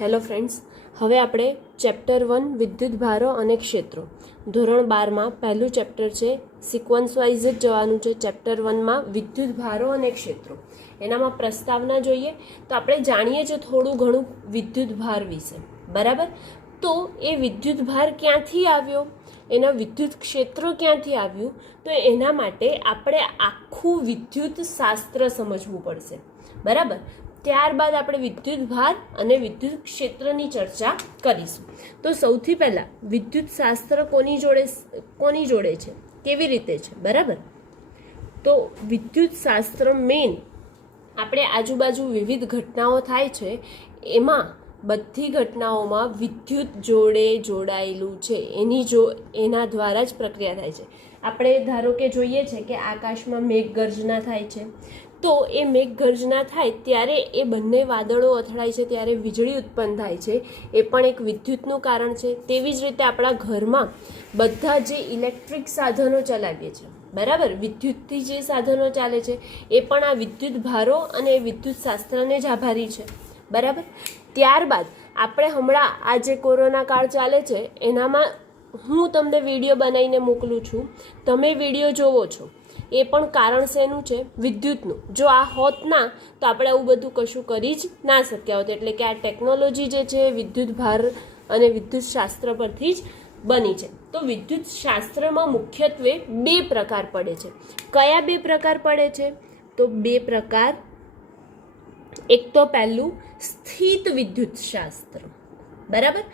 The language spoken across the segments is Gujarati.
હેલો ફ્રેન્ડ્સ, હવે આપણે ચેપ્ટર 1 વિદ્યુત ભારો અને ક્ષેત્રો ધોરણ 12માં પહેલું ચેપ્ટર છે. સિક્વન્સ વાઇઝ જ જવાનું છે. ચેપ્ટર 1માં વિદ્યુત ભારો અને ક્ષેત્રો, એનામાં પ્રસ્તાવના જોઈએ તો આપણે જાણીએ છીએ થોડું ઘણું વિદ્યુત ભાર વિશે, બરાબર. તો એ વિદ્યુત ભાર ક્યાંથી આવ્યો, એના વિદ્યુત ક્ષેત્ર ક્યાંથી આવ્યું, તો એના માટે આપણે આખું વિદ્યુત શાસ્ત્ર સમજવું પડશે, બરાબર. ત્યારબાદ આપણે વિદ્યુત ભાર અને વિદ્યુત ક્ષેત્રની ચર્ચા કરીશું. તો સૌથી પહેલાં વિદ્યુત શાસ્ત્ર કોની જોડે છે, કેવી રીતે છે, બરાબર. તો વિદ્યુત શાસ્ત્ર મેઇન આપણે આજુબાજુ વિવિધ ઘટનાઓ થાય છે, એમાં બધી ઘટનાઓમાં વિદ્યુત જોડે જોડાયેલું છે, એના દ્વારા જ પ્રક્રિયા થાય છે. આપણે ધારો કે જોઈએ છે કે આકાશમાં મેઘગર્જના થાય છે, તો એ મેઘગર્જના થાય ત્યારે એ બંને વાદળો અથડાય છે ત્યારે વીજળી ઉત્પન્ન થાય છે, એ પણ એક વિદ્યુતનું કારણ છે. તેવી જ રીતે આપણા ઘરમાં બધા જે ઇલેક્ટ્રિક સાધનો ચલાવીએ છીએ, બરાબર, વિદ્યુતથી જે સાધનો ચાલે છે એ પણ આ વિદ્યુત ભારો અને વિદ્યુત શાસ્ત્રને જ આભારી છે, બરાબર. ત્યારબાદ આપણે હમણાં આ જે કોરોના કાળ ચાલે છે એનામાં હું તમને વિડીયો બનાવીને મોકલું છું, તમે વિડીયો જોવો છો, એ પણ કારણ શેનું છે, વિદ્યુતનું. જો આ હોત ના તો આપણે આવું બધું કશું કરી જ ના શક્યા હોત. એટલે કે આ ટેકનોલોજી જે છે વિદ્યુત ભાર અને વિદ્યુત શાસ્ત્ર પરથી જ બની છે. તો વિદ્યુત શાસ્ત્રમાં મુખ્યત્વે બે પ્રકાર પડે છે. કયા બે પ્રકાર પડે છે? તો બે પ્રકાર. એક તો પહેલું સ્થિત વિદ્યુત શાસ્ત્ર, બરાબર.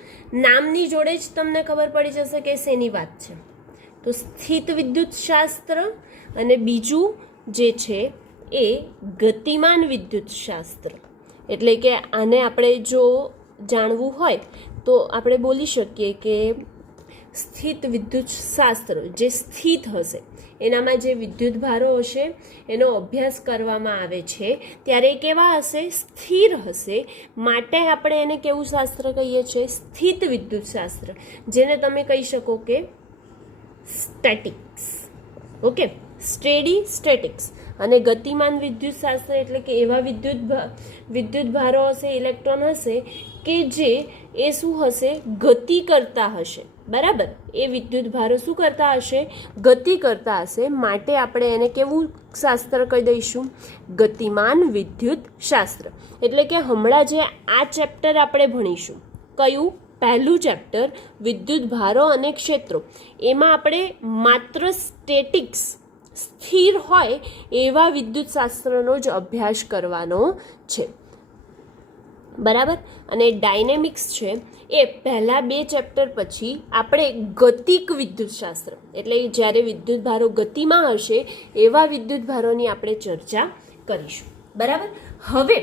નામની જોડે જ તમને ખબર પડી જશે કે શેની વાત છે. તો સ્થિત વિદ્યુત શાસ્ત્ર અને બીજું જે છે એ ગતિમાન વિદ્યુત શાસ્ત્ર. એટલે કે આને આપણે જો જાણવું હોય તો આપણે બોલી શકીએ કે સ્થિત વિદ્યુત શાસ્ત્ર જે સ્થિત હશે, એનામાં જે વિદ્યુત ભારો હશે એનો અભ્યાસ કરવામાં આવે છે ત્યારે કેવા હશે, સ્થિર હશે. માટે આપણે એને કેવું શાસ્ત્ર કહીએ છીએ, સ્થિત વિદ્યુત શાસ્ત્ર, જેને તમે કહી શકો કે સ્ટેટિક્સ. Okay, steady statics. અને ગતિમાન વિદ્યુત શાસ્ત્ર એટલે કે એવા વિદ્યુત ભારો હશે, ઇલેક્ટ્રોન હશે કે જે એ શું હશે, ગતિ કરતા હશે, બરાબર. એ વિદ્યુત ભારો શું કરતા હશે, ગતિ કરતા હશે. માટે આપણે એને કેવું શાસ્ત્ર કહી દઈશું, ગતિમાન વિદ્યુત શાસ્ત્ર. એટલે કે હમણાં જે આ ચેપ્ટર આપણે ભણીશું, કયું, પહેલું ચેપ્ટર વિદ્યુત ભારો અને ક્ષેત્રો, એમાં આપણે માત્ર સ્ટેટિક્સ, સ્થિર હોય એવા વિદ્યુત શાસ્ત્રનો જ અભ્યાસ કરવાનો છે, બરાબર. અને ડાયનેમિક્સ છે એ પહેલા બે ચેપ્ટર પછી આપણે ગતિક વિદ્યુત શાસ્ત્ર, એટલે જ્યારે વિદ્યુત ભારો ગતિમાં હશે એવા વિદ્યુત ભારોની આપણે ચર્ચા કરીશું, બરાબર. હવે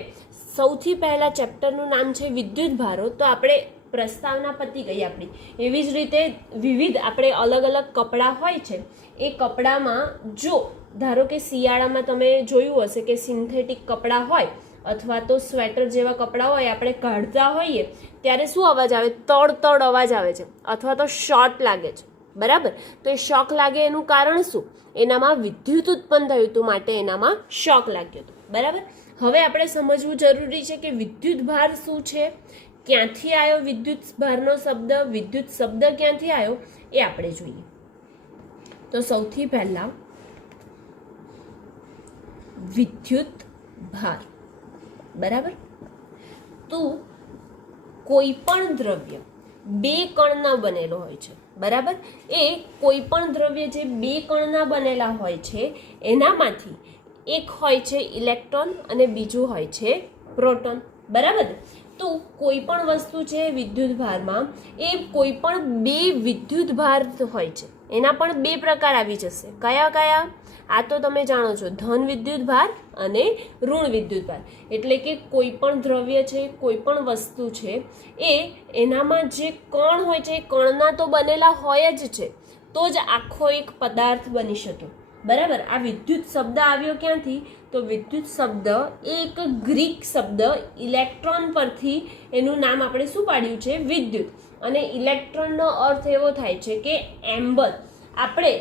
સૌથી પહેલા ચેપ્ટરનું નામ છે વિદ્યુત ભારો. તો આપણે પ્રસ્તાવના પતી ગઈ આપણી. એવી જ રીતે વિવિધ આપણે અલગ અલગ કપડાં હોય છે, એ કપડામાં જો ધારો કે શિયાળામાં તમે જોયું હશે કે સિન્થેટિક કપડાં હોય અથવા તો સ્વેટર જેવા કપડાં હોય, આપણે કાઢતા હોઈએ ત્યારે શું અવાજ આવે, તડ અવાજ આવે છે, અથવા તો શોર્ટ લાગે છે, બરાબર. તો એ શોક લાગે એનું કારણ શું, એનામાં વિદ્યુત ઉત્પન્ન થયું હતું, માટે એનામાં શોક લાગ્યો હતો, બરાબર. હવે આપણે સમજવું જરૂરી છે કે વિદ્યુત ભાર શું છે, ક્યાંથી આવ્યો વિદ્યુત ભારનો શબ્દ, વિદ્યુત શબ્દ ક્યાંથી આવ્યો એ આપણે જોઈએ. તો સૌથી પહેલા વિદ્યુત ભાર, બરાબર. તો કોઈ પણ દ્રવ્ય બે કણના બનેલો હોય છે, બરાબર. એ કોઈ પણ દ્રવ્ય જે બે કણના બનેલા હોય છે એનામાંથી એક હોય છે ઇલેક્ટ્રોન અને બીજું હોય છે પ્રોટોન, બરાબર. તો કોઈ પણ વસ્તુ છે વિદ્યુત ભારમાં, એ કોઈ પણ બે વિદ્યુત ભાર હોય છે, એના પણ બે પ્રકાર આવી જશે. કયા કયા? આ તો તમે જાણો છો, ધન વિદ્યુત ભાર અને ઋણ વિદ્યુત ભાર. એટલે કે કોઈ પણ દ્રવ્ય છે, કોઈ પણ વસ્તુ છે, એનામાં જે કણ હોય છે એ કણના તો બનેલા હોય જ છે, તો જ આખો એક પદાર્થ બની શકે, બરાબર. આ વિદ્યુત શબ્દ આવ્યો ક્યાંથી? તો વિદ્યુત શબ્દ એક ગ્રીક શબ્દ ઇલેક્ટ્રોન પરથી એનું નામ આપણે શું પાડ્યું છે, વિદ્યુત. અને ઇલેક્ટ્રોનનો અર્થ એવો થાય છે કે એમ્બર. આપણે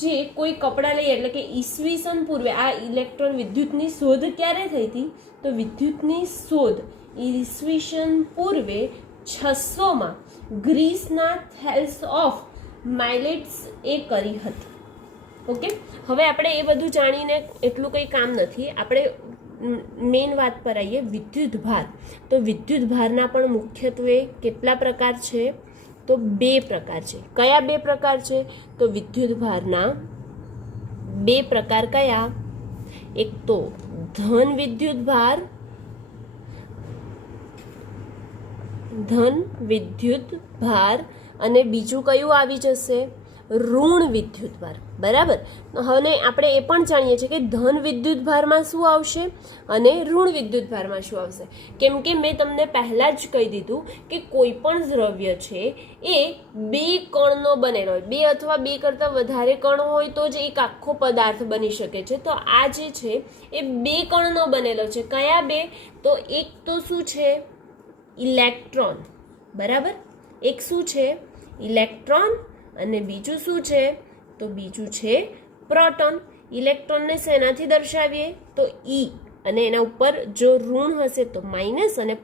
જે કોઈ કપડાં લઈએ એટલે કે ઈસવીસન પૂર્વે આ ઇલેક્ટ્રોન વિદ્યુતની શોધ ક્યારે થઈ હતી? તો વિદ્યુતની શોધ ઈસવીસન પૂર્વે 600માં ગ્રીસના થેલ્સ ઓફ માઇલેટ્સ એ કરી હતી. ઓકે, હવે આપણે એ બધું જાણીને એટલું કંઈ કામ નથી, આપણે મેઇન વાત પર આવીએ. વિદ્યુત ભાર. તો વિદ્યુત ભારના પણ મુખ્યત્વે કેટલા પ્રકાર છે? તો 2 પ્રકાર છે. કયા 2 પ્રકાર છે? તો વિદ્યુત ભારના 2 પ્રકાર કયા? એક તો ધન વિદ્યુત ભાર, અને બીજું કયું આવી જશે? ઋણ વિદ્યુત ભાર. બરાબર. હવે આપણે એ પણ જાણીએ છીએ કે ધન વિદ્યુત ભારમાં શું આવશે અને ઋણ વિદ્યુત ભારમાં શું આવશે. કેમ કે મેં તમને પહેલા જ કહી દીધું કે કોઈ પણ દ્રવ્ય છે એ 2 કણનો બનેલો હોય, 2 અથવા 2 કરતાં વધારે કણ હોય તો જ એક આખો પદાર્થ બની શકે છે. તો આ જે છે એ 2 કણનો બનેલો છે. કયા 2? તો એક તો શું છે? ઇલેક્ટ્રોન. બરાબર. એક શું છે? ઇલેક્ટ્રોન. અને બીજું શું છે? તો બીજું છે પ્રોટોન. ઇલેક્ટ્રોનને શેનાથી દર્શાવીએ? તો ઈ, અને એના ઉપર જો ઋણ હશે તો માઇનસ અને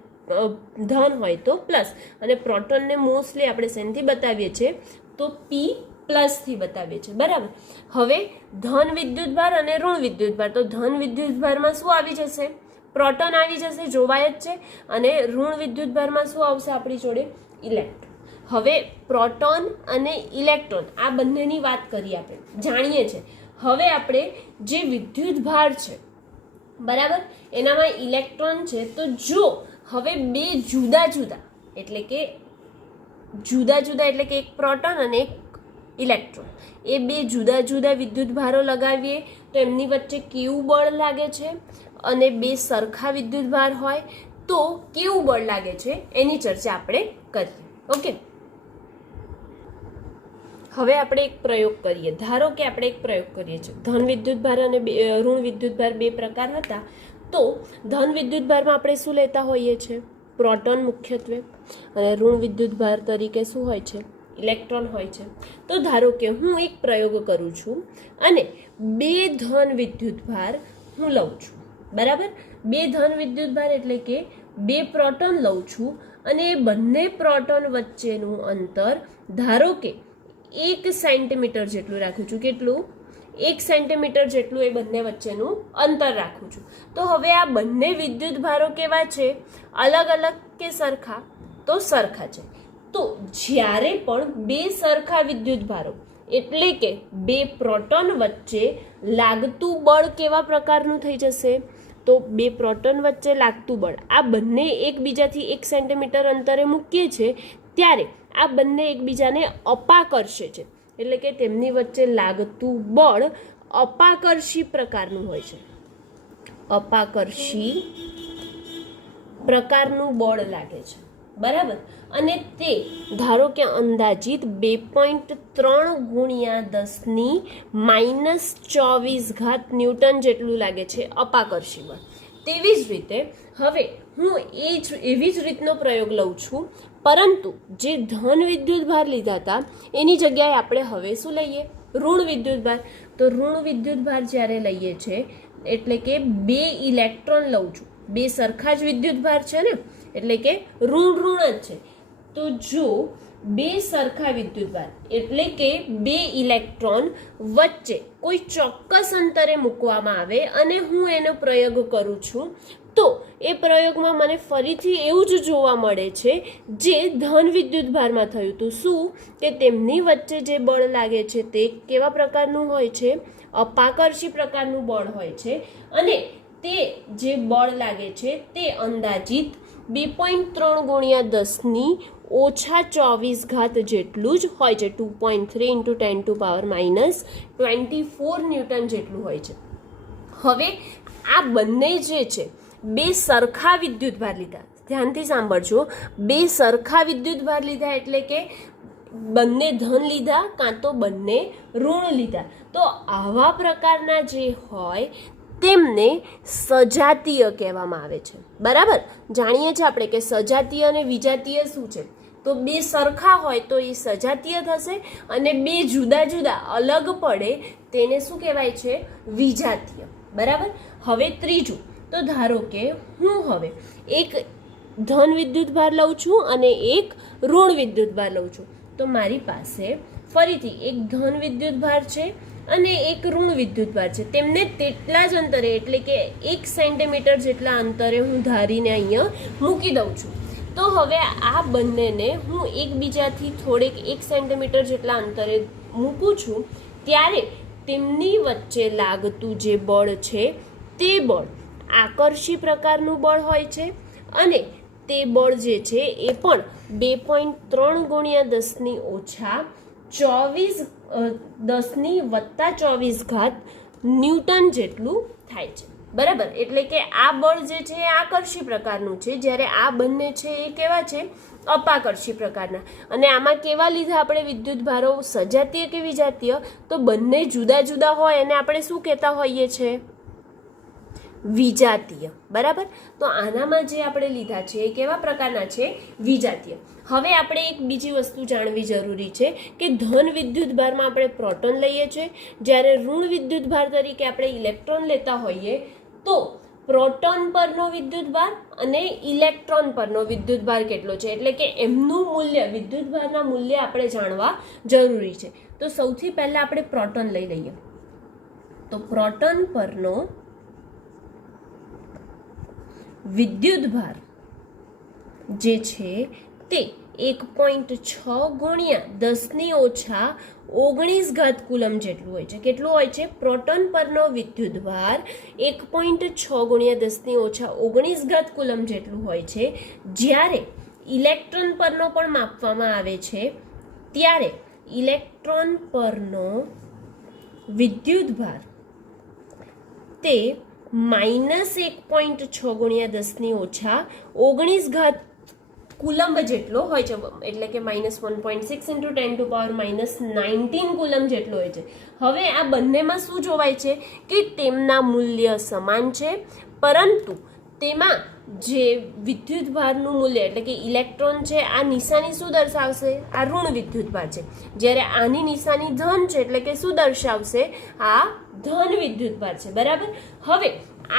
ધન હોય તો પ્લસ. અને પ્રોટોનને મોસ્ટલી આપણે શેનાથી બતાવીએ છીએ? તો પી પ્લસથી બતાવીએ છીએ. બરાબર. હવે ધન વિદ્યુત ભાર અને ઋણ વિદ્યુત ભાર. તો ધન વિદ્યુત ભારમાં શું આવી જશે? પ્રોટોન આવી જશે, જોવાય જ છે. અને ઋણ વિદ્યુત ભારમાં શું આવશે આપણી જોડે? ઇલેક્ટ્રોન. હવે પ્રોટોન અને ઇલેક્ટ્રોન આ બંનેની વાત કરીએ, આપણે જાણીએ છીએ. હવે આપણે જે વિદ્યુત ભાર છે, બરાબર, એનામાં ઇલેક્ટ્રોન છે. તો જો હવે 2 જુદા જુદા એટલે કે એક પ્રોટોન અને એક ઇલેક્ટ્રોન, એ 2 જુદા જુદા વિદ્યુત ભારો લગાવીએ તો એમની વચ્ચે કેવું બળ લાગે છે? અને 2 સરખા વિદ્યુત ભાર હોય તો કેવું બળ લાગે છે એની ચર્ચા આપણે કરીએ. ઓકે, હવે આપણે એક પ્રયોગ કરીએ. ધારો કે આપણે એક પ્રયોગ કરીએ છીએ. ધન વિદ્યુત ભાર અને ઋણ વિદ્યુત ભાર 2 પ્રકાર હતા. તો ધન વિદ્યુત ભારમાં આપણે શું લેતા હોઈએ છીએ? પ્રોટોન મુખ્યત્વે. અને ઋણ વિદ્યુત ભાર તરીકે શું હોય છે? ઇલેક્ટ્રોન હોય છે. તો ધારો કે હું એક પ્રયોગ કરું છું અને 2 ધન વિદ્યુત ભાર હું લઉં છું. બરાબર. 2 ધન વિદ્યુત ભાર એટલે કે 2 પ્રોટોન લઉં છું અને એ બંને પ્રોટોન વચ્ચેનું અંતર ધારો કે 1 સેન્ટીમીટર જેટલું રાખું છું. કેટલું? 1 સેન્ટીમીટર જેટલું એ બંને વચ્ચેનું અંતર રાખું છું. તો હવે આ બંને વિદ્યુત ભારો કેવા છે? અલગ અલગ કે સરખા? તો સરખા છે. તો જ્યારે પણ 2 સરખા વિદ્યુત ભારો એટલે કે 2 પ્રોટોન વચ્ચે લાગતું બળ કેવા પ્રકારનું થઈ જશે? તો 2 પ્રોટોન વચ્ચે લાગતું બળ, આ બંને એકબીજાથી 1 સેન્ટીમીટર અંતરે મૂકીએ છીએ ત્યારે આ બંને એકબીજાને અપાકર્ષે છે. એટલે કે તેમની વચ્ચે લાગતું બળ અપાકર્ષી પ્રકારનું હોય છે. અપાકર્ષી પ્રકારનું બળ લાગે છે. બરાબર. અને તે ધારો કે અંદાજિત 2.3 ગુણ્યા 10⁻²4 ન્યૂટન જેટલું લાગે છે અપાકર્ષી બળ. તેવી જ રીતે હવે હું એવી જ રીતનો પ્રયોગ લઉં છું, પરંતુ જે ધન વિદ્યુત ભાર લીધા હતા એની જગ્યાએ આપણે હવે શું લઈએ? ઋણ વિદ્યુત ભાર. તો ઋણ વિદ્યુત ભાર જ્યારે લઈએ છીએ એટલે કે 2 ઇલેક્ટ્રોન લઉં છું. 2 સરખા જ વિદ્યુત ભાર છે ને, એટલે કે ઋણ જ છે. તો જો 2 સરખા વિદ્યુત ભાર એટલે કે 2 ઇલેક્ટ્રોન વચ્ચે કોઈ ચોક્કસ અંતરે મૂકવામાં આવે અને હું એનો પ્રયોગ કરું છું, તો એ પ્રયોગમાં મને ફરીથી એવું જ જોવા મળે છે જે ધન વિદ્યુત ભારમાં થયું હતું. શું? કે તેમની વચ્ચે જે બળ લાગે છે તે કેવા પ્રકારનું હોય છે? અપાકર્ષી પ્રકારનું બળ હોય છે. અને તે જે બળ લાગે છે તે અંદાજિત 2.3 ગુણ્યા 10⁻⁴ જેટલું જ હોય છે. 2.3 × 10⁻⁻24 ન્યૂટન જેટલું હોય છે. હવે આ બંને જે છે 2 સરખા વિદ્યુત ભાર લીધા. ધ્યાનથી સાંભળજો. 2 સરખા વિદ્યુત ભાર લીધા એટલે કે બંને ધન લીધા કાં તો બંને ઋણ લીધા. તો આવા પ્રકારના જે હોય તેમને સજાતીય કહેવામાં આવે છે. બરાબર. જાણીએ છીએ આપણે કે સજાતીય અને વિજાતીય શું છે? તો 2 સરખા હોય તો એ સજાતીય થશે અને 2 જુદા જુદા અલગ પડે તેને શું કહેવાય છે? વિજાતીય. બરાબર. હવે ત્રીજું, તો ધારો કે હું હવે એક ધન વિદ્યુતભાર લઉં છું અને એક ઋણ વિદ્યુતભાર લઉં છું, તો મારી પાસે ફરીથી એક ધન વિદ્યુતભાર છે અને એક ઋણ વિદ્યુતભાર છે. તેમને તેટલા જ અંતરે એટલે કે 1 સેન્ટીમીટર જેટલા અંતરે હું ધારીને અહીંયા મૂકી દઉં છું. તો હવે આ બંનેને હું એકબીજાથી થોડેક 1 સેન્ટીમીટર જેટલા અંતરે મૂકું છું, ત્યારે તેમની વચ્ચે લાગતું જે બળ છે તે બળ આકર્ષી પ્રકારનું બળ હોય છે અને તે બળ જે છે એ પણ 2.3 ગુણ્યા 10⁻²4 ન્યૂટન જેટલું થાય છે. બરાબર, એટલે કે આ બળ જે છે એ આકર્ષી પ્રકારનું છે, જ્યારે આ બંને છે એ કેવા છે? અપાકર્ષી પ્રકારના. અને આમાં કેવા લીધા આપણે વિદ્યુતભારો? સજાતીય કે વિજાતીય? તો બંને જુદા જુદા હોય અને આપણે શું કહેતા હોઈએ છીએ? વિજાતીય. બરાબર, તો આનામાં જે આપણે લીધા છે એ કેવા પ્રકારના છે? વિજાતીય. હવે આપણે એક બીજી વસ્તુ જાણવી જરૂરી છે કે ધન વિદ્યુતભારમાં આપણે પ્રોટોન લઈએ છીએ, જ્યારે ઋણ વિદ્યુતભાર તરીકે આપણે ઇલેક્ટ્રોન લેતા હોઈએ, તો પ્રોટોન પરનો વિદ્યુતભાર અને ઇલેક્ટ્રોન પરનો વિદ્યુતભાર કેટલો છે, એટલે કે એમનું મૂલ્ય, વિદ્યુતભારના મૂલ્ય આપણે જાણવા જરૂરી છે. તો સૌથી પહેલા આપણે પ્રોટોન લઈ લઈએ. તો પ્રોટોન પરનો વિદ્યુતભાર જે છે તે 1.6 ગુણ્યા 10⁻19 કુલમ જેટલું હોય છે. કેટલું હોય છે? પ્રોટોન પરનો વિદ્યુતભાર 1.6 ગુણ્યા 10⁻19 કુલમ જેટલું હોય છે. જ્યારે ઇલેક્ટ્રોન પરનો પણ માપવામાં આવે છે, ત્યારે ઇલેક્ટ્રોન પરનો વિદ્યુતભાર તે -1.6 ગુણ્યા 10⁻19 કુલમ જેટલો હોય છે, એટલે કે -1.6 × 10⁻−19 કુલમ જેટલો હોય છે. હવે આ બંનેમાં શું જોવાય છે કે તેમના મૂલ્ય સમાન છે, પરંતુ તેમાં જે વિદ્યુતભારનું મૂલ્ય એટલે કે ઇલેક્ટ્રોન છે, આ નિશાની શું દર્શાવશે? આ ઋણ વિદ્યુતભાર છે, જ્યારે આની નિશાની ધન છે, એટલે કે શું દર્શાવશે? આ ધન વિદ્યુતભાર છે. બરાબર, હવે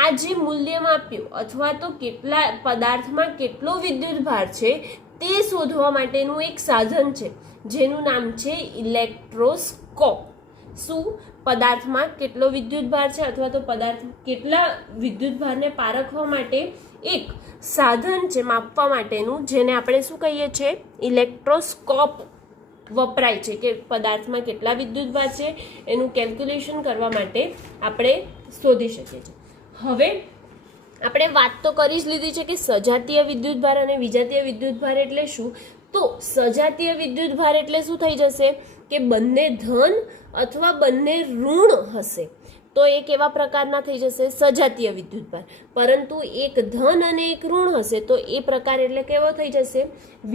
આ જે મૂલ્યમાં આપ્યું અથવા તો કેટલા પદાર્થમાં કેટલો વિદ્યુતભાર છે તે શોધવા માટેનું એક સાધન છે, જેનું નામ છે ઇલેક્ટ્રોસ્કોપ. શું? પદાર્થમાં કેટલો વિદ્યુતભાર છે અથવા તો પદાર્થ કેટલા વિદ્યુતભારને પારખવા માટે એક સાધન છે માપવા માટેનું, જેને આપણે શું કહીએ છીએ? ઇલેક્ટ્રોસ્કોપ વપરાય છે, કે પદાર્થમાં કેટલા વિદ્યુતભાર છે એનું કેલ્ક્યુલેશન કરવા માટે આપણે શોધી શકીએ છીએ. હવે આપણે વાત તો કરી જ લીધી છે કે સજાતીય વિદ્યુતભાર અને વિજાતીય વિદ્યુતભાર એટલે શું? તો સજાતીય વિદ્યુતભાર એટલે શું થઈ જશે કે બંને ધન અથવા બંને ઋણ હશે, તો એ કેવા પ્રકારના થઈ જશે? સજાતીય વિદ્યુતભાર. પરંતુ એક ધન અને એક ઋણ હશે તો એ પ્રકાર એટલે કેવો થઈ જશે?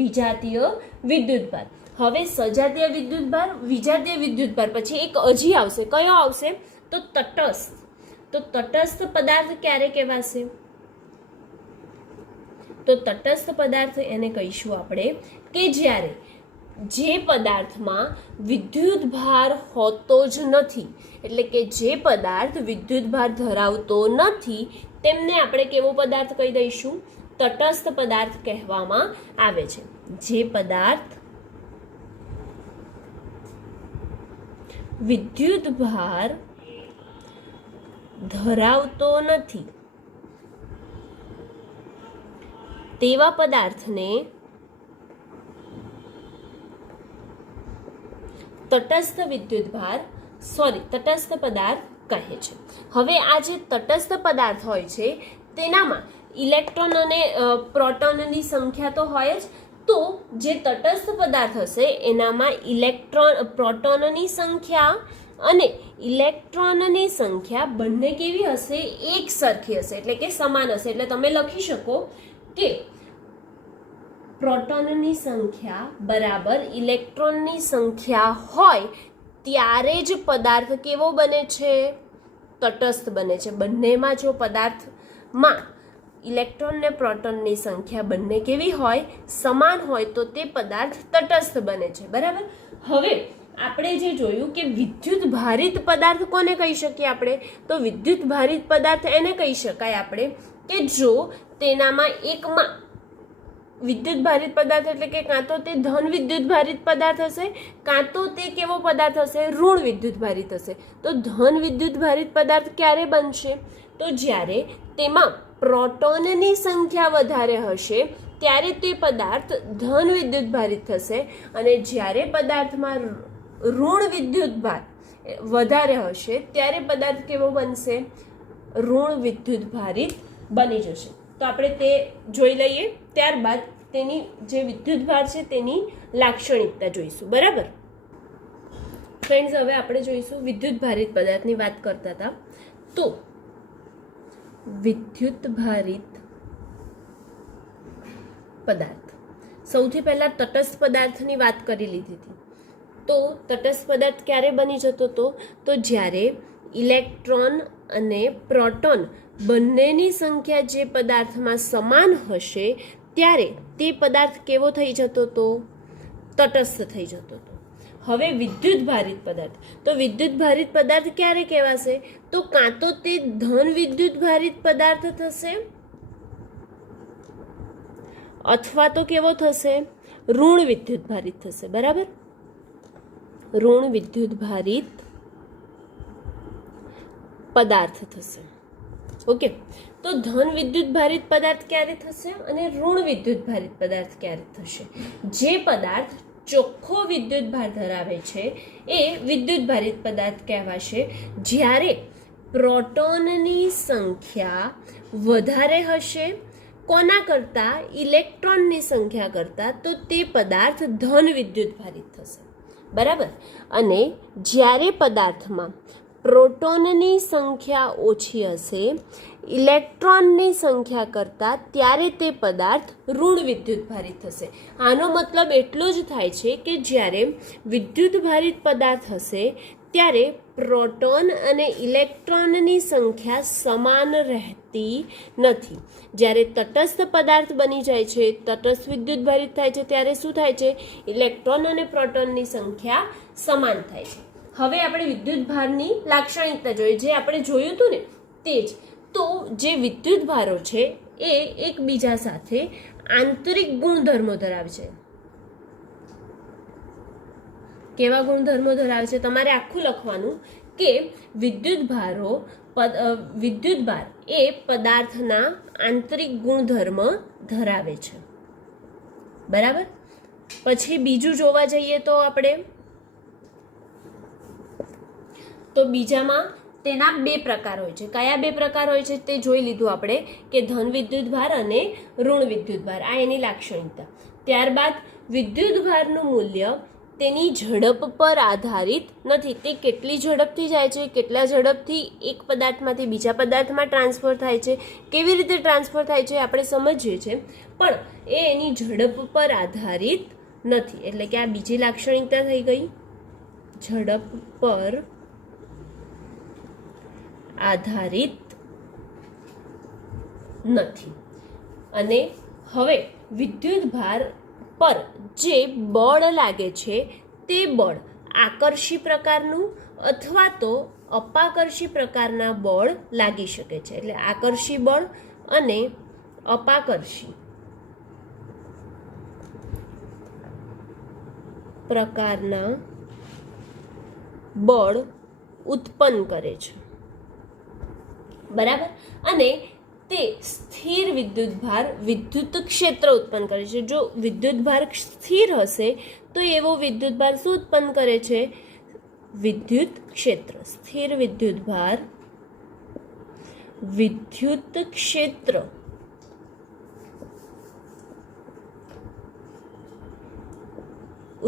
વિજાતીય વિદ્યુતભાર. હવે સજાતીય વિદ્યુતભાર, વિજાતીય વિદ્યુતભાર પછી એક હજી આવશે. કયો આવશે? તો તટસ્થ. તો તટસ્થ પદાર્થ ક્યારે કહેવાશે? તો તટસ્થ પદાર્થ એને કહીશું આપણે કે જ્યારે જે પદાર્થમાં વિદ્યુતભાર હોતો જ નથી, એટલે કે જે પદાર્થ વિદ્યુતભાર ધરાવતો નથી તેમને આપણે કેવો પદાર્થ કહી દઈશું? તટસ્થ પદાર્થ કહેવામાં આવે છે. જે પદાર્થ વિદ્યુતભાર ધરાવતો નથી તેવા પદાર્થને તટસ્થ પદાર્થ કહે છે. હવે આ જે તટસ્થ પદાર્થ હોય છે તેનામાં ઇલેક્ટ્રોન અને પ્રોટોનની સંખ્યા તો હોય જ, તો જે તટસ્થ પદાર્થ હશે એનામાં પ્રોટોનની સંખ્યા અને ઇલેક્ટ્રોનની સંખ્યા બંને કેવી હશે? એક સરખી હશે, એટલે કે સમાન હશે. એટલે તમે લખી શકો કે પ્રોટોનની સંખ્યા બરાબર ઇલેક્ટ્રોનની સંખ્યા હોય ત્યારે જ પદાર્થ કેવો બને છે? તટસ્થ બને છે. બંનેમાં જો પદાર્થમાં ઇલેક્ટ્રોન ને પ્રોટોનની સંખ્યા બંને કેવી હોય? સમાન હોય, તો તે પદાર્થ તટસ્થ બને છે. બરાબર. હવે આપણે જે જોયું કે વિદ્યુત ભારિત પદાર્થ કોને કહી શકીએ આપણે? તો વિદ્યુત ભારિત પદાર્થ એને કહી શકાય આપણે કે જો તેનામાં એકમાં વિદ્યુત ભારિત પદાર્થ એટલે કે કાં તો તે ધન વિદ્યુત ભારિત પદાર્થ હશે, કાં તો તે કેવો પદાર્થ હશે, ઋણ વિદ્યુત ભારિત હશે. તો ધન વિદ્યુત ભારિત પદાર્થ ક્યારે બનશે? તો જ્યારે તેમાં પ્રોટોનની સંખ્યા વધારે હશે ત્યારે તે પદાર્થ ધન વિદ્યુત ભારિત થશે, અને જ્યારે પદાર્થમાં ઋણ વિદ્યુત ભાર વધારે હશે ત્યારે પદાર્થ કેવો બનશે? ઋણ વિદ્યુત ભારિત બની જશે. તો આપણે તે જોઈ લઈએ, ત્યારબાદ તેની જે વિદ્યુત ભાર છે તેની લાક્ષણિકતા જોઈશું. બરાબર ફ્રેન્ડ્સ, હવે આપણે જોઈશું વિદ્યુત ભારિત પદાર્થની વાત કરતા હતા. તો વિદ્યુત ભારિત પદાર્થ, સૌથી પહેલા તટસ્થ પદાર્થની વાત કરી લીધી હતી. તો તટસ્થ પદાર્થ ક્યારે બની જતો હતો? તો જ્યારે ઇલેક્ટ્રોન અને પ્રોટોન બંનેની સંખ્યા જે પદાર્થમાં સમાન હશે ત્યારે તે પદાર્થ કેવો થઈ જતો હતો? તટસ્થ થઈ જતો હતો. હવે વિદ્યુત ભારિત પદાર્થ, તો વિદ્યુત ભારિત પદાર્થ ક્યારે કહેવાશે? તો કાં તો તે ધન વિદ્યુત ભારિત પદાર્થ થશે અથવા તો કેવો થશે? ઋણ વિદ્યુત ભારિત થશે. બરાબર, ઋણ વિદ્યુત ભારિત પદાર્થ થશે. ઓકે, તો ધન વિદ્યુત ભારિત પદાર્થ ક્યારે થશે અને ઋણ વિદ્યુત ભારિત પદાર્થ ક્યારે થશે? જે પદાર્થ ચોખ્ખો વિદ્યુત ભાર ધરાવે છે એ વિદ્યુત ભારિત પદાર્થ કહેવાશે. જ્યારે પ્રોટોનની સંખ્યા વધારે હશે કોના કરતા? ઇલેક્ટ્રોનની સંખ્યા કરતા, તો તે પદાર્થ ધન વિદ્યુત ભારિત થશે. બરાબર, અને જ્યારે પદાર્થમાં પ્રોટોનની સંખ્યા ઓછી હશે ઇલેક્ટ્રોનની સંખ્યા કરતાં, ત્યારે તે પદાર્થ ઋણ વિદ્યુત ભારિત થશે. આનો મતલબ એટલો જ થાય છે કે જ્યારે વિદ્યુત ભારિત પદાર્થ હશે ત્યારે પ્રોટોન અને ઇલેક્ટ્રોનની સંખ્યા સમાન રહેતી નથી. જ્યારે તટસ્થ પદાર્થ બની જાય છે, તટસ્થ વિદ્યુત ભારિત થાય છે, ત્યારે શું થાય છે? ઇલેક્ટ્રોન અને પ્રોટોનની સંખ્યા સમાન થાય છે. હવે આપણે વિદ્યુત ભારની લાક્ષણિકતા જોઈએ, જે આપણે જોયું હતું ને તે જ. તો જે વિદ્યુત ભારો છે એ એકબીજા સાથે આંતરિક ગુણધર્મો ધરાવે છે. કેવા ગુણધર્મો ધરાવે છે? તમારે આખું લખવાનું કે વિદ્યુત ભાર એ પદાર્થના આંતરિક ગુણધર્મ ધરાવે છે. બરાબર, પછી બીજું જોવા જઈએ તો આપણે, તો બીજામાં તેના બે પ્રકાર હોય છે. કયા બે પ્રકાર હોય છે તે જોઈ લીધું આપણે, કે ધન વિદ્યુત ભાર અને ઋણ વિદ્યુત ભાર. આ એની લાક્ષણિકતા. ત્યારબાદ વિદ્યુત ભારનું મૂલ્ય તેની ઝડપ પર આધારિત નથી. તે કેટલી ઝડપથી જાય છે, કેટલા ઝડપથી એક પદાર્થમાંથી બીજા પદાર્થમાં ટ્રાન્સફર થાય છે, કેવી રીતે ટ્રાન્સફર થાય છે આપણે સમજીએ છીએ, પણ એ એની ઝડપ પર આધારિત નથી. એટલે કે આ બીજી લાક્ષણિકતા થઈ ગઈ, ઝડપ પર આધારિત નથી. અને હવે વિદ્યુત ભાર પર જે બળ લાગે છે તે બળ આકર્ષી પ્રકારનું અથવા તો અપાકર્ષી પ્રકારના બળ લાગી શકે છે. એટલે આકર્ષી બળ અને અપાકર્ષી પ્રકારના બળ ઉત્પન્ન કરે છે. બરાબર, અને તે સ્થિર વિદ્યુત ભાર વિદ્યુત ક્ષેત્ર ઉત્પન્ન કરે છે. જો વિદ્યુત ભાર સ્થિર હશે તો એવો વિદ્યુત ભાર શું ઉત્પન્ન કરે છે? વિદ્યુત ક્ષેત્ર. સ્થિર વિદ્યુત ભાર વિદ્યુત ક્ષેત્ર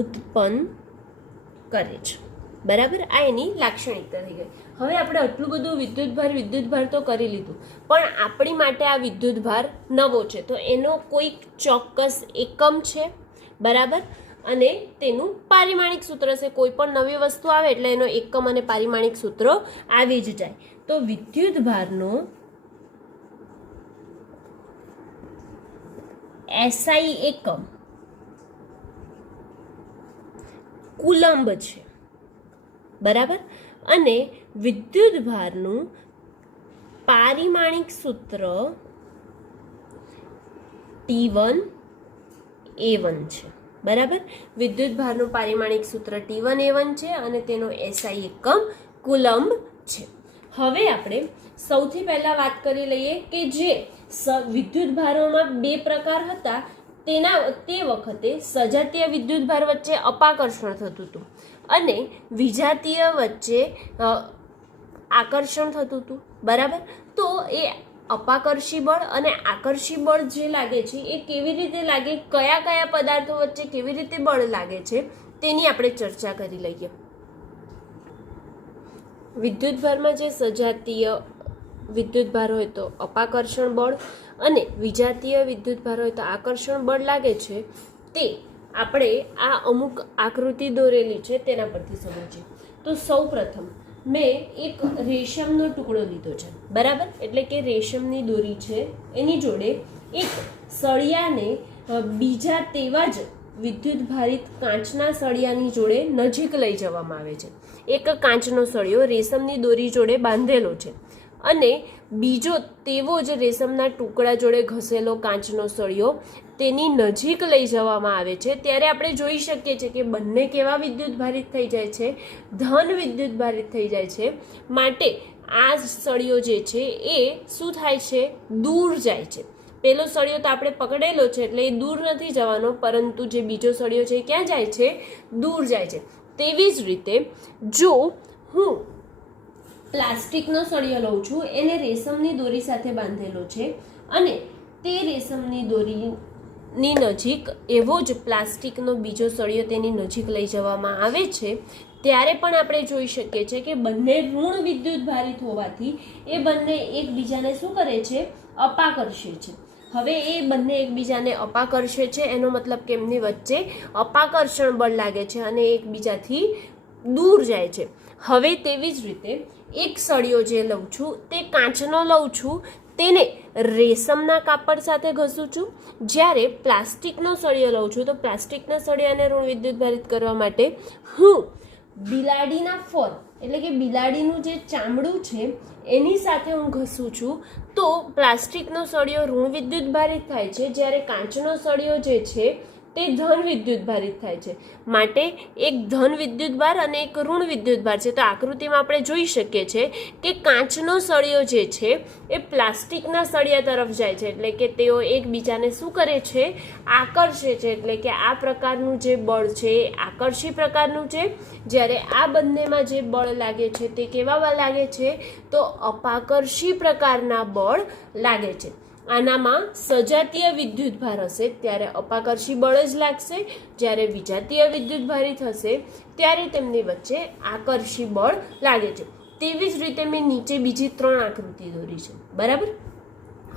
ઉત્પન્ન કરે છે. બરાબર, આ એની લાક્ષણિકતા થઈ ગઈ. હવે આપણે આટલું બધું વિદ્યુત ભાર તો કરી લીધું, પણ આપણી માટે આ વિદ્યુત ભાર નવો છે, તો એનો કોઈક ચોક્કસ એકમ છે. બરાબર, અને તેનું પારિમાણિક સૂત્ર છે. કોઈ પણ નવી વસ્તુ આવે એટલે એનો એકમ અને પારિમાણિક સૂત્ર આવી જ જાય. તો વિદ્યુત ભારનો એસઆઈ એકમ કુલંબ છે. બરાબર, અને વિદ્યુત ભારનું પારિમાણિક સૂત્ર T1 A1 છે. બરાબર. વિદ્યુત ભારનું પારિમાણિક સૂત્ર T1A1 છે અને તેનો SI એકમ કુલમ્બ છે. હવે આપણે સૌથી પહેલા વાત કરી લઈએ કે જે વિદ્યુત ભારોમાં બે પ્રકાર હતા તે વખતે સજાતીય વિદ્યુત ભાર વચ્ચે અપાકર્ષણ થતું હતું અને વિજાતીય વચ્ચે આકર્ષણ થતું હતું. બરાબર. તો એ અપાકર્ષી બળ અને આકર્ષી બળ જે લાગે છે એ કેવી રીતે લાગે, કયા કયા પદાર્થો વચ્ચે કેવી રીતે બળ લાગે છે તેની આપણે ચર્ચા કરી લઈએ. વિદ્યુતભારમાં જે સજાતીય વિદ્યુતભાર હોય તો અપાકર્ષણ બળ અને વિજાતીય વિદ્યુતભાર હોય તો આકર્ષણ બળ લાગે છે તે આપણે આ અમુક આકૃતિ દોરેલી છે તેના પરથી સમજીએ. તો સૌ પ્રથમ મેં એક રેશમનો ટુકડો લીધો છે. બરાબર. એટલે કે રેશમની દોરી છે, એની જોડે એક સળિયાને બીજા તેવા જ વિદ્યુત ભારિત કાચના સળિયાની જોડે નજીક લઈ જવામાં આવે છે. એક કાચનો સળિયો રેશમની દોરી જોડે બાંધેલો છે અને બીજો તેવો જ રેશમના ટુકડા જોડે ઘસેલો કાચનો સળિયો તેની નજીક લઈ જવામાં આવે છે. ત્યારે આપણે જોઈ શકીએ છીએ કે બંને કેવા વિદ્યુત ભારિત થઈ જાય છે, ધન વિદ્યુત ભારિત થઈ જાય છે. માટે આ સળિયો જે છે એ શું થાય છે, દૂર જાય છે. પેલો સળિયો તો આપણે પકડેલો છે એટલે એ દૂર નથી જવાનો, પરંતુ જે બીજો સળિયો છે એ ક્યાં જાય છે, દૂર જાય છે. તેવી જ રીતે જો હું પ્લાસ્ટિકનો સળિયો લઉં છું, એને રેશમની દોરી સાથે બાંધેલો છે અને તે રેશમની દોરીની નજીક એવો જ પ્લાસ્ટિકનો બીજો સળિયો તેની નજીક લઈ જવામાં આવે છે, ત્યારે પણ આપણે જોઈ શકીએ છીએ કે બંને ઋણ વિદ્યુત ભારિત હોવાથી એ બંને એકબીજાને શું કરે છે, અપાકર્ષે છે. હવે એ બંને એકબીજાને અપાકર્ષે છે એનો મતલબ કે એમની વચ્ચે અપાકર્ષણ બળ લાગે છે અને એકબીજાથી દૂર જાય છે. હવે તેવી જ રીતે એક સળિયો જે લઉં છું તે કાચનો લઉં છું, તેને રેશમના કાપડ સાથે ઘસું છું. જ્યારે પ્લાસ્ટિકનો સળિયો લઉં છું તો પ્લાસ્ટિકના સળિયાને ઋણ વિદ્યુત ભારિત કરવા માટે હું બિલાડીના ફર એટલે કે બિલાડીનું જે ચામડું છે એની સાથે હું ઘસું છું. તો પ્લાસ્ટિકનો સળિયો ઋણ વિદ્યુત ભારિત થાય છે, જ્યારે કાચનો સળિયો જે છે તે ધન વિદ્યુત ભારિત થાય છે. માટે એક ધન વિદ્યુત ભાર અને એક ઋણ વિદ્યુત ભાર છે. તો આકૃતિમાં આપણે જોઈ શકીએ છીએ કે કાચનો સળિયો જે છે એ પ્લાસ્ટિકના સળિયા તરફ જાય છે, એટલે કે તેઓ એકબીજાને શું કરે છે, આકર્ષે છે. એટલે કે આ પ્રકારનું જે બળ છે એ આકર્ષી પ્રકારનું છે, જ્યારે આ બંનેમાં જે બળ લાગે છે તે કેવા લાગે છે, તો અપાકર્ષી પ્રકારના બળ લાગે છે. આનામાં સજાતીય વિદ્યુત ભાર હશે ત્યારે અપાકર્ષી બળ જ લાગશે, જ્યારે વિજાતીય વિદ્યુત ભારિત હશે ત્યારે તેમની વચ્ચે આકર્ષી બળ લાગે છે. તેવી જ રીતે મેં નીચે બીજી 3 આકૃતિ દોરી છે. બરાબર.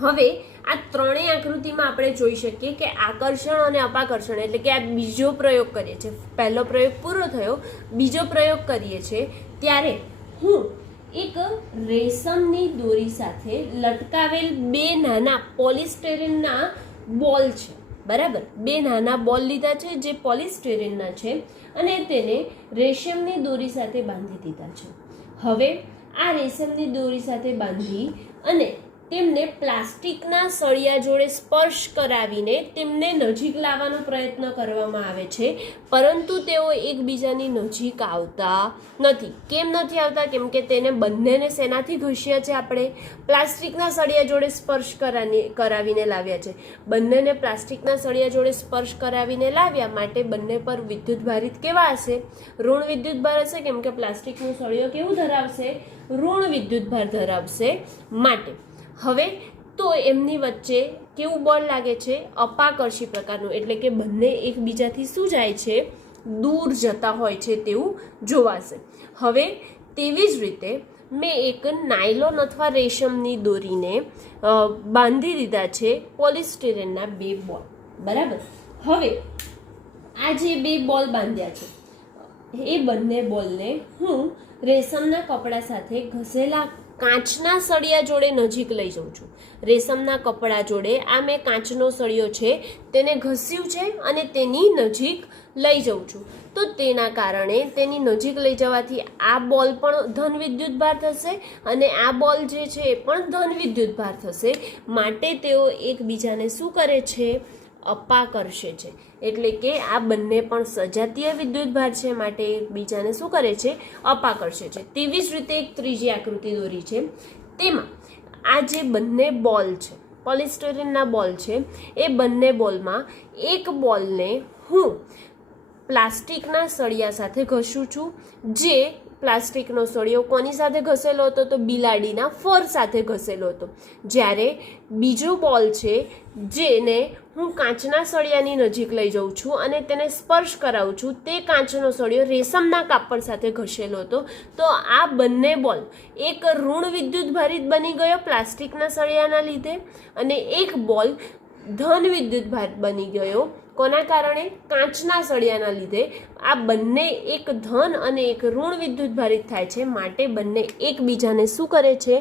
હવે આ ત્રણેય આકૃતિમાં આપણે જોઈ શકીએ કે આકર્ષણ અને અપાકર્ષણ એટલે કે આ બીજો પ્રયોગ કરીએ છીએ. પહેલો પ્રયોગ પૂરો થયો, બીજો પ્રયોગ કરીએ છીએ ત્યારે હું એક રેશમની દોરી સાથે લટકાવેલ 2 નાના પોલિસ્ટેરીનના બોલ છે. બરાબર. 2 નાના બોલ લીધા છે જે પોલિસ્ટેરીનના છે અને તેને રેશમની દોરી સાથે બાંધી દીધા છે. હવે આ રેશમની દોરી સાથે બાંધી અને તેમને પ્લાસ્ટિકના સળિયા જોડે સ્પર્શ કરાવીને તેમને નજીક લાવવાનો પ્રયત્ન કરવામાં આવે છે, પરંતુ તેઓ એકબીજાની નજીક આવતા નથી. કેમ નથી આવતા? કેમ કે તેને બંનેને શેનાથી ઘસ્યા છે, આપણે પ્લાસ્ટિકના સળિયા જોડે સ્પર્શ કરાવીને લાવ્યા છે. બંનેને પ્લાસ્ટિકના સળિયા જોડે સ્પર્શ કરાવીને લાવ્યા માટે બંને પર વિદ્યુત ભારિત કેવા હશે, ઋણ વિદ્યુત ભાર હશે. કેમ કે પ્લાસ્ટિકનું સળિયો કેવું ધરાવશે, ઋણ વિદ્યુત ભાર ધરાવશે. માટે હવે તો એમની વચ્ચે કેવું બળ લાગે છે, અપાકર્ષી પ્રકારનું. એટલે કે બંને એકબીજાથી શું જાય છે, દૂર જતા હોય છે તેવું જોવાશે. હવે તેવી જ રીતે મેં એક નાયલોન અથવા રેશમની દોરીને બાંધી દીધા છે પોલિસ્ટીરેનના 2 બોલ. બરાબર. હવે આ જે 2 બોલ બાંધ્યા છે એ બંને બોલને હું રેશમના કપડા સાથે ઘસેલા કાચના સળિયા જોડે નજીક લઈ જાઉં છું. રેશમના કપડા જોડે આ મેં કાચનો સળિયો છે તેને ઘસ્યું છે અને તેની નજીક લઈ જાઉં છું. તો તેના કારણે તેની નજીક લઈ જવાથી આ બોલ પણ ધન વિદ્યુત ભાર થશે અને આ બોલ જે છે એ પણ ધન વિદ્યુત ભાર થશે. માટે તેઓ એકબીજાને શું કરે છે, અપાકર્ષે છે. એટલે કે આ બંને પણ સજાતીય વિદ્યુતભાર છે, માટે એકબીજાને શું કરે છે? અપાકર્ષે છે. તેવી જ રીતે એક ત્રીજી આકૃતિ દોરી છે. તેમાં આ જે બંને બોલ છે, પોલિસ્ટરીનના બોલ છે, એ બંને બોલમાં એક બોલને હું પ્લાસ્ટિકના સળિયા સાથે ઘસું છું. જે પ્લાસ્ટિકનો સળિયો કોની સાથે ઘસેલો હતો? તો બિલાડીના ફર સાથે ઘસેલો હતો. જ્યારે બીજો બોલ છે જેને હું કાચના સળિયાની નજીક લઈ જાઉં છું અને તેને સ્પર્શ કરાવું છું, તે કાચનો સળિયો રેશમના કાપડ સાથે ઘસેલો હતો. તો આ બંને બોલ એક ઋણ વિદ્યુતભારિત બની ગયો પ્લાસ્ટિકના સળિયાના લીધે, અને એક બોલ ધન વિદ્યુતભાર બની ગયો. કોના કારણે? કાચના સળિયાના લીધે. આ બંને એક ધન અને એક ઋણ વિદ્યુતભારિત થાય છે, માટે બંને એકબીજાને શું કરે છે?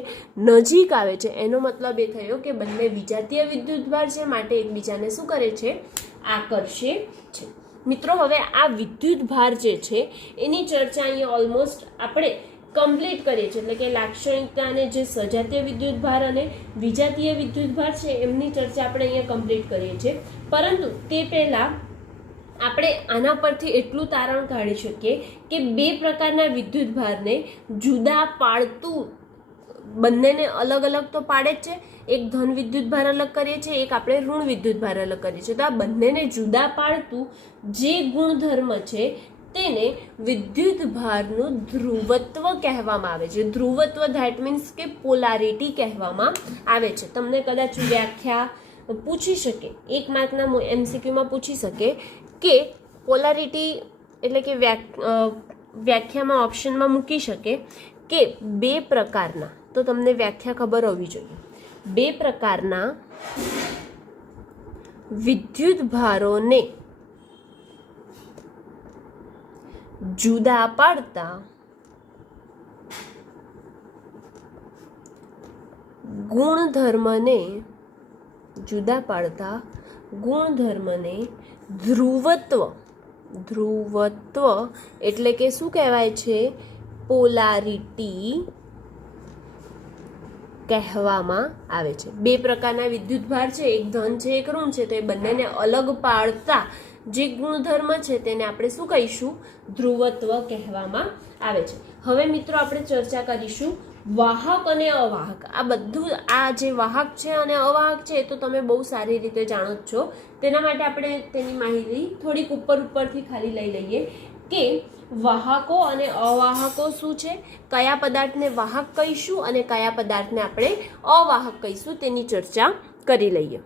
નજીક આવે છે. એનો મતલબ એ થયો કે બંને વિજાતીય વિદ્યુતભાર છે, માટે એકબીજાને શું કરે છે? આકર્ષે છે. મિત્રો, હવે આ વિદ્યુતભાર જે છે એની ચર્ચા અહીંયા ઓલમોસ્ટ આપણે કમ્પ્લીટ કરીએ છીએ. એટલે કે લાક્ષણિકતા અને જે સજાતીય વિદ્યુતભાર અને વિજાતીય વિદ્યુતભાર છે એમની ચર્ચા આપણે અહીંયા કમ્પ્લીટ કરીએ છીએ. પરંતુ તે પહેલાં આપણે આના પરથી એટલું તારણ કાઢી શકીએ કે બે પ્રકારના વિદ્યુતભારને જુદા પાડતું, બંનેને અલગ અલગ તો પાડે જ છે. એક ધન વિદ્યુતભાર અલગ કરીએ છીએ, એક આપણે ઋણ વિદ્યુતભાર અલગ કરીએ છીએ. તો આ બંનેને જુદા પાડતું જે ગુણધર્મ છે તેને વિદ્યુતભારનું ધ્રુવત્વ કહેવામાં આવે છે. ધ્રુવત્વ ધેટ મીન્સ કે પોલારિટી કહેવામાં આવે છે. તમને કદાચ વ્યાખ્યા પૂછી શકે, એક માર્કના એમસીક્યુમાં પૂછી શકે કે પોલારિટી એટલે કે વ્યાખ્યામાં ઓપ્શનમાં મૂકી શકે કે બે પ્રકારના, તો તમને વ્યાખ્યા ખબર હોવી જોઈએ. બે પ્રકારના વિદ્યુતભારોને જુદા પાડતા ગુણધર્મને ધ્રુવત્વ એટલે કે શું કહેવાય છે? પોલારિટી કહેવામાં આવે છે. બે પ્રકારના વિદ્યુતભાર છે, એક ધન છે એક ઋણ છે, તો એ બંનેને અલગ પાડતા જે ગુણધર્મ છે તેને આપણે શું કહીશું? ધ્રુવત્વ કહેવામાં આવે છે. હવે મિત્રો આપણે ચર્ચા કરીશું વાહક અને અવાહક. આ બધું, આ જે વાહક છે અને અવાહક છે એ તો તમે બહુ સારી રીતે જાણો જ છો. તેના માટે આપણે તેની માહિતી થોડીક ઉપરથી ખાલી લઈ લઈએ કે વાહકો અને અવાહકો શું છે, કયા પદાર્થને વાહક કહીશું અને કયા પદાર્થને આપણે અવાહક કહીશું, તેની ચર્ચા કરી લઈએ.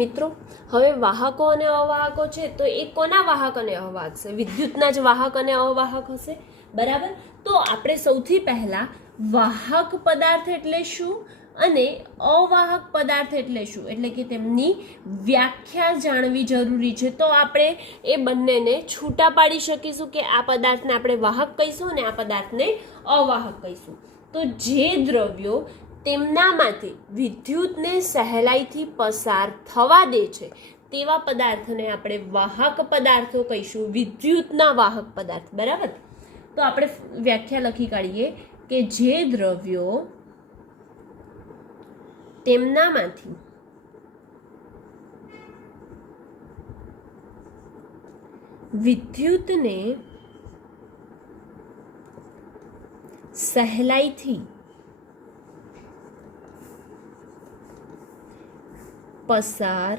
મિત્રો, હવે વાહકો અને અવાહકો છે તો એ કોના વાહક અને અવાહક છે? વિદ્યુતના જ વાહક અને અવાહક હશે, બરાબર? તો આપણે સૌથી પહેલા વાહક પદાર્થ એટલે શું અને અવાહક પદાર્થ એટલે શું, એટલે કે તેમની વ્યાખ્યા જાણવી જરૂરી છે. તો આપણે એ બંનેને છૂટા પાડી શકીશું કે આ પદાર્થને આપણે વાહક કહીશું અને આ પદાર્થને અવાહક કહીશું. તો જે દ્રવ્યો તેમનામાંથી વિદ્યુતને સહેલાઈથી પસાર થવા દે છે તેવા પદાર્થને આપણે વાહક પદાર્થો કહીશું, વિદ્યુતના વાહક પદાર્થ, બરાબર? તો આપણે વ્યાખ્યા લખી કાઢીએ કે જે દ્રવ્યો તેમનામાંથી વિદ્યુતને સહેલાઈથી પસાર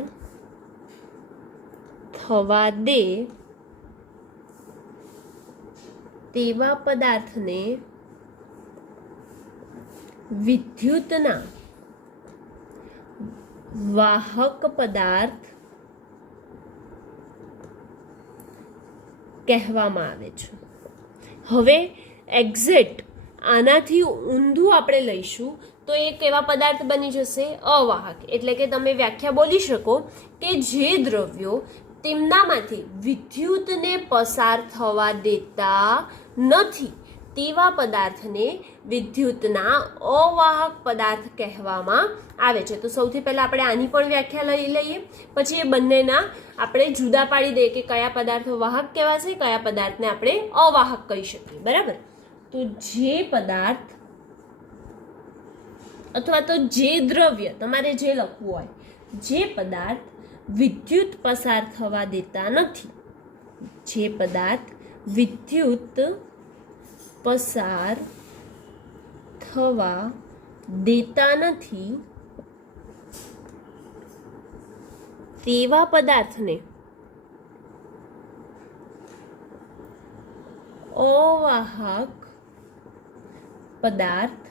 થવા દે તેવા પદાર્થને વિદ્યુતના વાહક પદાર્થ કહેવામાં આવે છે. હવે એક્ઝેક્ટ આનાથી ઊંધું આપણે લઈશું તો એ કેવા પદાર્થ બની જશે? અવાહક. એટલે કે તમે વ્યાખ્યા બોલી શકો કે જે દ્રવ્યો તેમનામાંથી વિદ્યુતને પસાર થવા દેતા નથી તેવા પદાર્થને વિદ્યુતના અવાહક પદાર્થ કહેવામાં આવે છે. તો સૌથી પહેલા આપણે આની પણ વ્યાખ્યા લઈ લઈએ, પછી એ બંનેના આપણે જુદા પાડી દઈએ કે કયા પદાર્થો વાહક કહેવાશે, કયા પદાર્થને આપણે અવાહક કહી શકીએ, બરાબર? તો જે પદાર્થ અથવા તો જે દ્રવ્ય, તમારે જે લખવું હોય, જે પદાર્થ વિદ્યુત પસાર થવા દેતા નથી, જે પદાર્થ વિદ્યુત પસાર થવા દેતા નથી તેવા પદાર્થને અવાહક પદાર્થ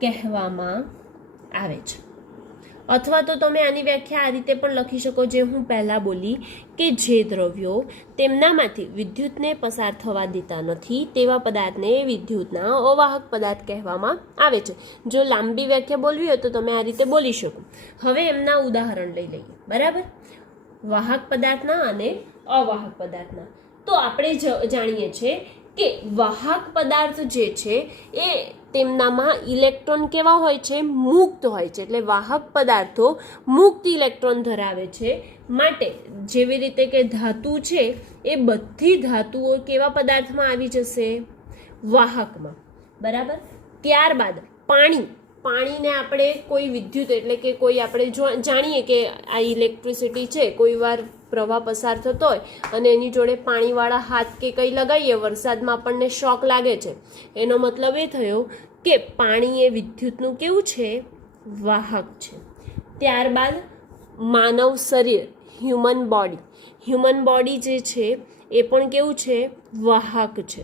કહેવામાં આવે છે. અથવા તો તમે આની વ્યાખ્યા આ રીતે પણ લખી શકો, જે હું પહેલાં બોલી કે જે દ્રવ્યો તેમનામાંથી વિદ્યુતને પસાર થવા દેતા નથી તેવા પદાર્થને વિદ્યુતના અવાહક પદાર્થ કહેવામાં આવે છે. જો લાંબી વ્યાખ્યા બોલવી હોય તો તમે આ રીતે બોલી શકો. હવે એમના ઉદાહરણ લઈ લઈએ. બરાબર, વાહક પદાર્થના અને અવાહક પદાર્થના. તો આપણે જાણીએ છીએ કે વાહક પદાર્થ જે છે એ તેમનામાં ઇલેક્ટ્રોન કેવા હોય છે? મુક્ત હોય છે. એટલે વાહક પદાર્થો મુક્ત ઇલેક્ટ્રોન ધરાવે છે. માટે જેવી રીતે કે ધાતુ છે એ બધી ધાતુઓ કેવા પદાર્થમાં આવી જશે? વાહકમાં. બરાબર. ત્યારબાદ પાણીને આપણે કોઈ વિદ્યુત એટલે કે કોઈ આપણે જાણીએ કે આ ઇલેક્ટ્રિસિટી છે, કોઈ વાર પ્રવાહ પસાર થતો હોય અને એની જોડે પાણીવાળા હાથ કે કંઈ લગાવીએ, વરસાદમાં આપણને શોક લાગે છે, એનો મતલબ એ થયો કે પાણી એ વિદ્યુતનું કેવું છે? વાહક છે. ત્યારબાદ માનવ શરીર, હ્યુમન બોડી જે છે એ પણ કેવું છે? વાહક છે.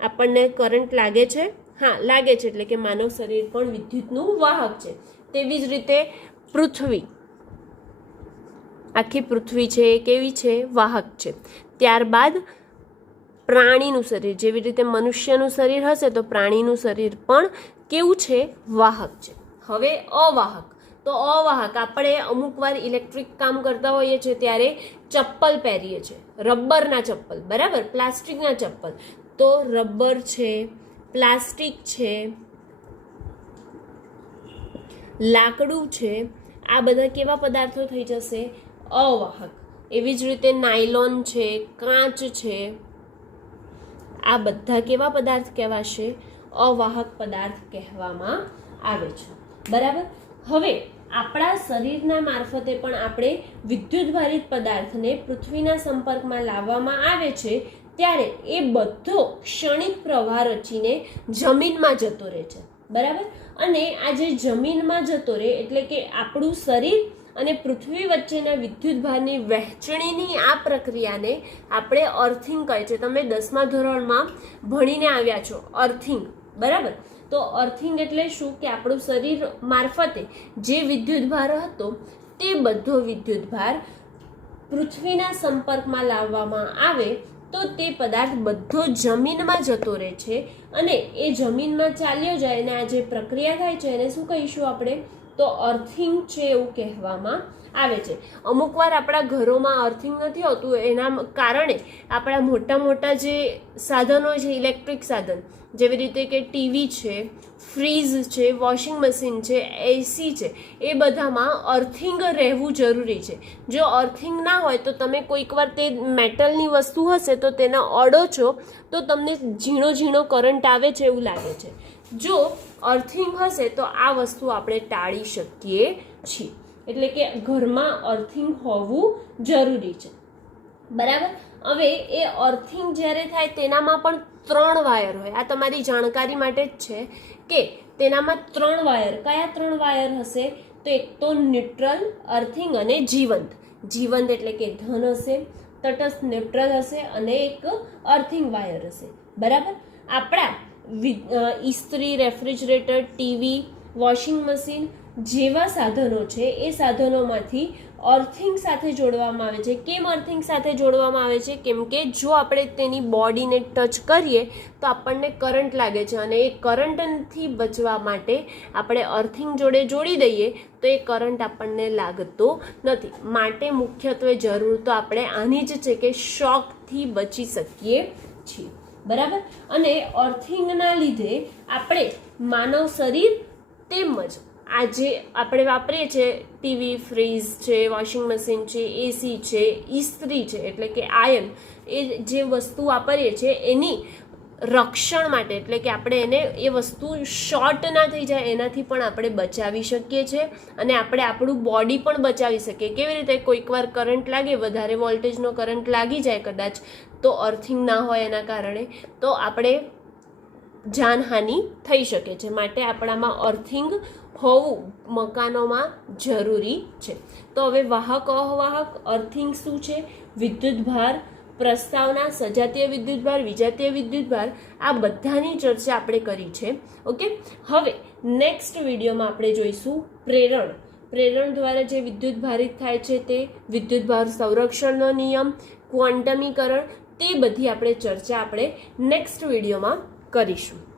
આપણને કરંટ લાગે છે? હા, લાગે છે, એટલે કે માનવ શરીર પણ વિદ્યુતનું વાહક છે. તેવી જ રીતે પૃથ્વી, આખી પૃથ્વી છે એ કેવી છે? વાહક છે. ત્યારબાદ પ્રાણીનું શરીર, જેવી રીતે મનુષ્યનું શરીર હશે તો પ્રાણીનું શરીર પણ કેવું છે? વાહક છે. હવે અવાહક. તો અવાહક આપણે અમુક વાર ઇલેક્ટ્રિક કામ કરતા હોઈએ છીએ ત્યારે ચપ્પલ પહેરીએ છીએ, રબરના ચપ્પલ. બરાબર, પ્લાસ્ટિકના ચપ્પલ. તો રબર છે, પ્લાસ્ટિક છે, લાકડું છે, આ બધા કેવા પદાર્થો થઈ જશે? અવાહક. એવી જ રીતે નાયલોન છે, કાચ છે, આ બધા કેવા પદાર્થ કહેવાશે? અવાહક પદાર્થ કહેવામાં આવે છે. બરાબર. હવે આપણા શરીરના મારફતે પણ આપણે વિદ્યુતભારિત પદાર્થને પૃથ્વીના સંપર્કમાં લાવવામાં આવે છે ત્યારે એ બધો ક્ષણિક પ્રવાહ રચીને જમીનમાં જતો રહે છે. બરાબર. અને આ જે જમીનમાં જતો રહે એટલે કે આપણું શરીર અને પૃથ્વી વચ્ચેના વિદ્યુતભારની વહેંચણીની આ પ્રક્રિયાને આપણે અર્થિંગ કહે છે. તમે 10મા ધોરણમાં ભણીને આવ્યા છો અર્થિંગ. બરાબર. તો અર્થિંગ એટલે શું? કે આપણું શરીર મારફતે જે વિદ્યુતભાર હતો તે બધો વિદ્યુતભાર પૃથ્વીના સંપર્કમાં લાવવામાં આવે તો તે પદાર્થ બધો જમીનમાં જતો રહે છે અને એ જમીનમાં ચાલ્યો જાય અને આ જે પ્રક્રિયા થાય છે એને શું કહીશું આપણે? તો અર્થિંગ છે એવું કહેવામાં આવે છે. અમુક વાર આપણા ઘરોમાં અર્થિંગ નથી હોતું, એના કારણે આપણા મોટા મોટા જે સાધનો છે, ઇલેક્ટ્રિક સાધન, જેવી રીતે કે ટીવી છે, ફ્રીજ છે, વોશિંગ મશીન છે, એસી છે, એ બધામાં અર્થિંગ રહેવું જરૂરી છે. જો અર્થિંગ ના હોય તો તમે કોઈક વાર તે મેટલની વસ્તુ હશે તો તેના અડો છો તો તમને ઝીણો ઝીણો કરંટ આવે છે એવું લાગે છે. જો અર્થિંગ હશે તો આ વસ્તુ આપણે ટાળી શકીએ છીએ. એટલે કે ઘરમાં અર્થિંગ હોવું જરૂરી છે. બરાબર. હવે એ અર્થિંગ જ્યારે થાય તેનામાં પણ 3 વાયર હોય. આ તમારી જાણકારી માટે જ છે કે તેનામાં 3 વાયર. કયા 3 વાયર હશે? તો એક તો ન્યુટ્રલ, અર્થિંગ અને જીવંત. જીવંત એટલે કે ધન હશે, તટસ્થ ન્યુટ્રલ હશે અને એક અર્થિંગ વાયર હશે. બરાબર. આપણા ઇસ્ત્રી, રેફ્રિજરેટર, ટીવી, વોશિંગ મશીન જેવા સાધનો છે એ સાધનોમાંથી અર્થિંગ સાથે જોડવામાં આવે છે. કેમ અર્થિંગ સાથે જોડવામાં આવે છે? કેમ કે જો આપણે તેની બોડીને ટચ કરીએ તો આપણને કરંટ લાગે છે અને એ કરંટથી બચવા માટે આપણે અર્થિંગ જોડે જોડી દઈએ તો એ કરંટ આપણને લાગતો નથી. માટે મુખ્યત્વે જરૂર તો આપણે આની જ છે કે શોકથી બચી શકીએ છીએ. બરાબર. અને અર્થિંગના લીધે આપણે માનવ શરીર તેમજ આજે આપણે વાપરીએ છીએ ટીવી, ફ્રીજ છે, વોશિંગ મશીન છે, એસી છે, ઇસ્ત્રી છે એટલે કે આયર્ન, એ જે વસ્તુ વાપરીએ છીએ એની રક્ષણ માટે, એટલે કે આપણે એને એ વસ્તુ શોર્ટ ના થઈ જાય એનાથી પણ આપણે બચાવી શકીએ છીએ અને આપણે આપણું બોડી પણ બચાવી શકીએ. કેવી રીતે? કોઈક વાર કરંટ લાગે, વધારે વોલ્ટેજનો કરંટ લાગી જાય કદાચ, તો અર્થિંગ ના હોય એના કારણે તો આપણે જાનહાનિ થઈ શકે છે. માટે આપણામાં અર્થિંગ હોવું મકાનોમાં જરૂરી છે. તો હવે વાહક અવાહક અર્થિંગ શું છે, વિદ્યુત ભાર, પ્રસ્તાવના, સજાતીય વિદ્યુત ભાર, વિજાતીય વિદ્યુત ભાર, આ બધાની ચર્ચા આપણે કરી છે. ઓકે, હવે નેક્સ્ટ વિડીયોમાં આપણે જોઈશું પ્રેરણ. પ્રેરણ દ્વારા જે વિદ્યુત ભારિત થાય છે તે વિદ્યુત ભાર સંરક્ષણનો નિયમ, ક્વોન્ટમીકરણ, તે બધી આપણે ચર્ચા નેક્સ્ટ વિડીયોમાં કરીશું.